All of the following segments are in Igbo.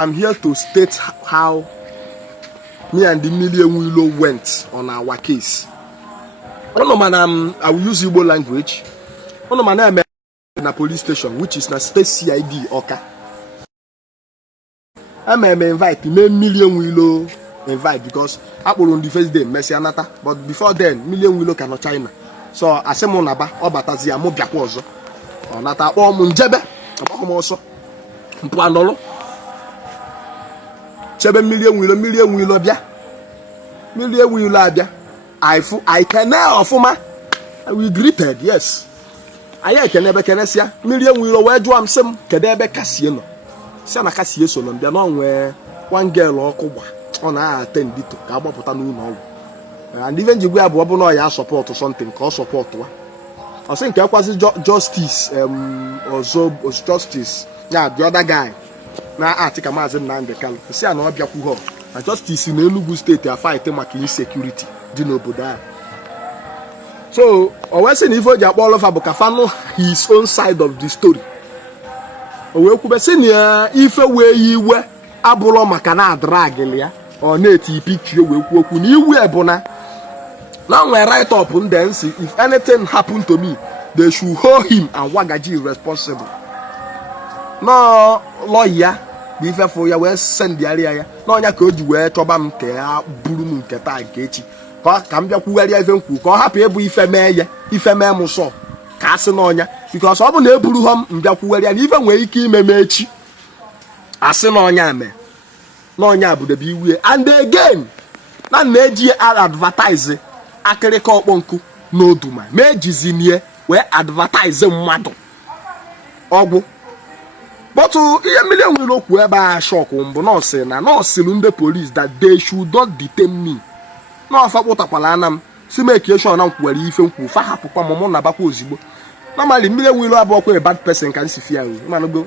I'm here to state how me and the Nmiri Eweilo went on our case. I will use Igbo language. I'm in a police station, which is na state CID Oka. I'm invite Nmiri Eweilo invite because I on the first day Messi Anata, but before then Nmiri Eweilo cannot China. So I say monaba obatazi amo biakwozo. Onata o munjebe abakomoso. Mpwanolo. Chebe Nmiri Eweilo bia. Nmiri Eweilo abia. I can now ofuma. We greeted, yes. I can never can see Nmiri Eweilo where do am sem kedebe kasie no. Se na kasie so no bia no we one girl okugba. Ona attend it to ka agbapụta n'ụlọ ọgwụ. And even Jigwe Abu no ya support or something, cause support wa. I think justice also justice. Yeah, the other guy. Na atika mazem na ndekalo. See an obiaku ho. And justice in Enugu state they are fighting maka insecurity di n'obodo. So, always in Ifo Jabolo Fabukafano his own side of the story. Owe kube senior ife we yiwe abulo maka na drag ya or neti picture we kwoku ni iwe ebona. Now when I write up and then see if anything happened to me, they should hold him and Wagaji responsible. No lawyer, be fair for you, send the area. No, you could wear Tobam care, Bulum Kata, Gachi. Cambia Kuaria even cook or happy if a mayor, if a man was so. Casanonia, because I'm a Buluham, Jacuaria, even where he came a mechi. Asanonia me. No, Yabu the beware. And again, not Neji are advertising. Akere ko bonku no duma mejizi nie we advertise mmado ogbu but Nmiri Eweilo kwu ebe a shock mbo no say na no silu the police that they should not detain me no afa kpotakwala anam si make sure na nkwere ife nkwu fa hapukwa momo na bakwa ozigbo normally Nmiri Eweilo abokwa a bad person kan si fia o man go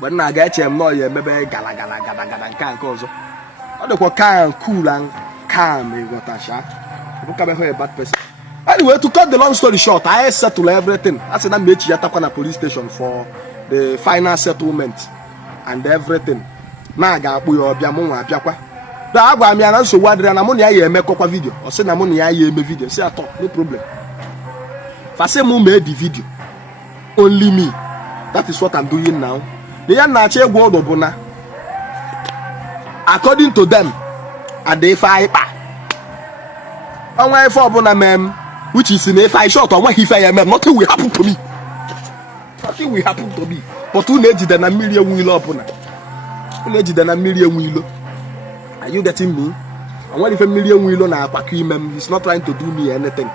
but na ga eche no ye mebe gala nke ozo o de ko calm cool and calm e gotasha. Look at a bad person. Anyway, to cut the long story short, I settled everything. I said, I'm going to the police station for the final settlement and everything. Now I got your Biamon, Biaqua. The Aguamian so what the Amonia make a video or send Amonia me video. Say, I talk, no problem. Fasemu made the video. Only me. That is what I'm doing now. The Yanache World of Bona. According to them, and they fight. And for Bonamem, which is in a fight short on what if I am, nothing will happen to me. Nothing will happen to me. But who needs the Nmiri Eweilo upon it? Who needs the Nmiri Eweilo? Are you getting me? And what if Nmiri Eweilo na Pakwimem? He's not trying to do me anything.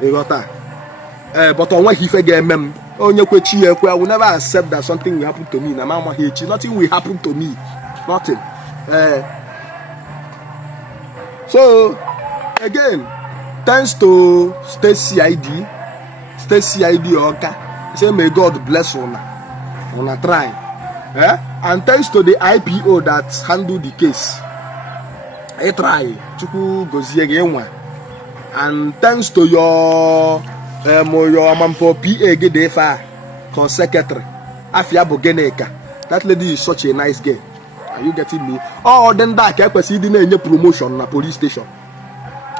But on what if I get mem? On your question, I will never accept that something will happen to me. Nothing will happen to me. Nothing. So again, thanks to State CID Oka, say may God bless una try. And thanks to the IPO that handled the case. I try Chuku Goziege. And thanks to your Mampo PA Gedefa secretary Afia Bogeneka. That lady is such a nice girl. Are you getting me? Oh, then that I see the promotion na police station.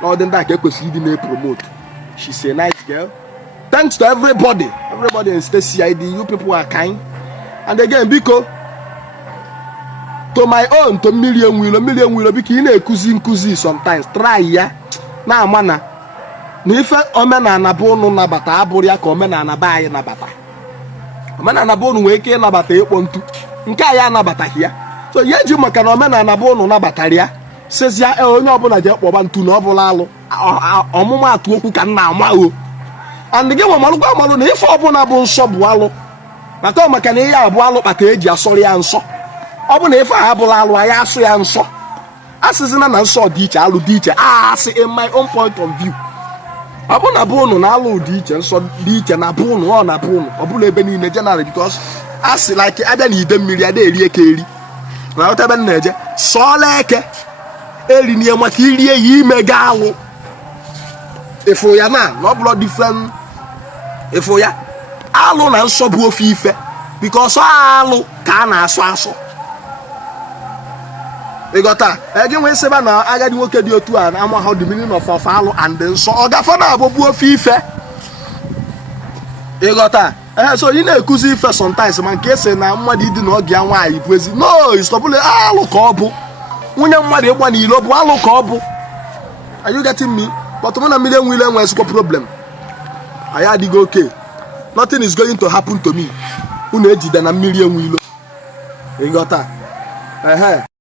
Oh, then that I see the promote. She's a nice girl. Thanks to everybody in State CID. You people are kind. And again, because to my own, to Nmiri Eweilo, because in a kuzi sometimes try ya. Na mana. Nife omena na bonu na bata aboria ka omena na baye na bata. Omena na bonu weke na bata ekpontu. Nka ya na bata hia. So yeji maka na omena na bonu na bataria. Says ya onye obula je kpoba ntu na obula alu. Omuma atu okwu ka na ama o. And the game amalu na ife obuna bu nso bu alu. Maka maka na ya abu alu kpata eji asori ya nso. Obuna ife abula alu ya aso ya nso. Asizina na nso di iche alu di iche. Asi in my own point of view. Obuna bunu na alu di iche nso di iche na bunu o na bunu. Obula ebe ni generally because as like abia na ide mmiri ada eri eke eri. Na otebe na eje so leke eri ni maka irie yi mega alu. Ifo ya na no blood different. Ifo ya alu na nso bu ofi ife because alu ka na aso ịghọta gị nwee seba na agadi nwoke dị otu a na-ama how the meaning of alụ and nsọ ọ gafe na-abụbu ofe ife ịghọta so ị na-ekuzi ife sometimes ma nke esi na mmadụ ịdị na ọ gị nwaanyị bụ ezi no istọbụla alụ ka ọ bụ nwunye mmadụ ịgba n'ilo bụ alụ ka ọ bụ. Are you getting me? But mụ na Mmiri Eweilo enwe ezigbo problem anyị adịghị okay, nothing is going to happen to me. Unu ejide na Mmiri Eweilo ịghọta